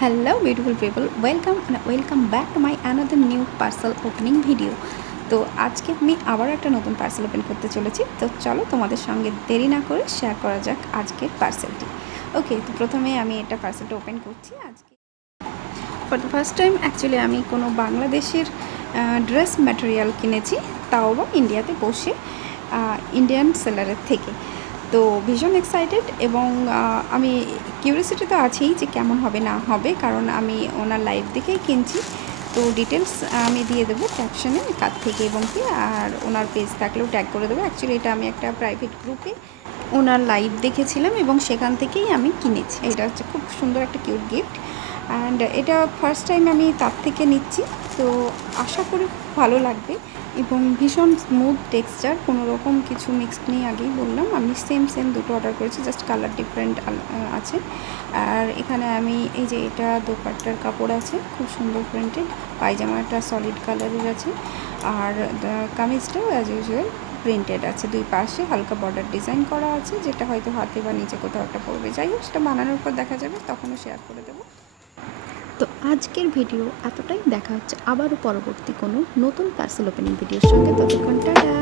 Hello beautiful people, welcome back to my another new parcel opening video. তো আজকে আমি আবার একটা নতুন পার্সেল ওপেন করতে চলেছি। তো চলো তোমাদের সঙ্গে দেরি না করে শেয়ার করা যাক আজকের পার্সেলটি। ওকে, তো প্রথমে আমি এটা পার্সেলটা ওপেন করছি। আজকে for the first time actually আমি কোনো বাংলাদেশের ড্রেস ম্যাটেরিয়াল কিনেছি, তাও বা ইন্ডিয়াতে বসে ইন্ডিয়ান সেলারের থেকে। তো ভীষণ এক্সাইটেড এবং আমি কিউরিয়াসিটি তো আছেই যে কেমন হবে না হবে, কারণ আমি ওনার লাইভ দেখেই কিনছি। তো ডিটেলস আমি দিয়ে দেবো ক্যাপশনে কার থেকে এবং কি, আর ওনার পেজ থাকলেও ট্যাগ করে দেবো। অ্যাকচুয়ালি এটা আমি একটা প্রাইভেট গ্রুপে ওনার লাইভ দেখেছিলাম এবং সেখান থেকেই আমি কিনেছি। এটা হচ্ছে খুব সুন্দর একটা কিউট গিফট, অ্যান্ড এটা ফার্স্ট টাইম আমি তার থেকে নিচ্ছি। তো আশা করি ভালো লাগবে এবং ভীষণ স্মুথ টেক্সচার, কোনো রকম কিছু মিক্সড নেই। আগেই বললাম আমি সেম দুটো অর্ডার করেছি, জাস্ট কালার ডিফারেন্ট আছে। আর এখানে আমি এই যে এটা দোপাট্টার কাপড় আছে, খুব সুন্দর প্রিন্টেড। পায়জামাটা সলিড কালারের আছে, আর কামিজটাও অ্যাজ ইউজুয়াল প্রিন্টেড আছে। দুই পাশে হালকা বর্ডার ডিজাইন করা আছে, যেটা হয়তো হাতে বা নিচে কোথাও একটা পড়বে। যাই হোক, সেটা বানানোর পর দেখা যাবে, তখনও শেয়ার করে দেবো। তো আজকের ভিডিও এতটাই, দেখা হচ্ছে আবারও পরবর্তী কোনো নতুন পার্সেল ওপেনিং ভিডিওর সঙ্গে। ততক্ষণ টাটা।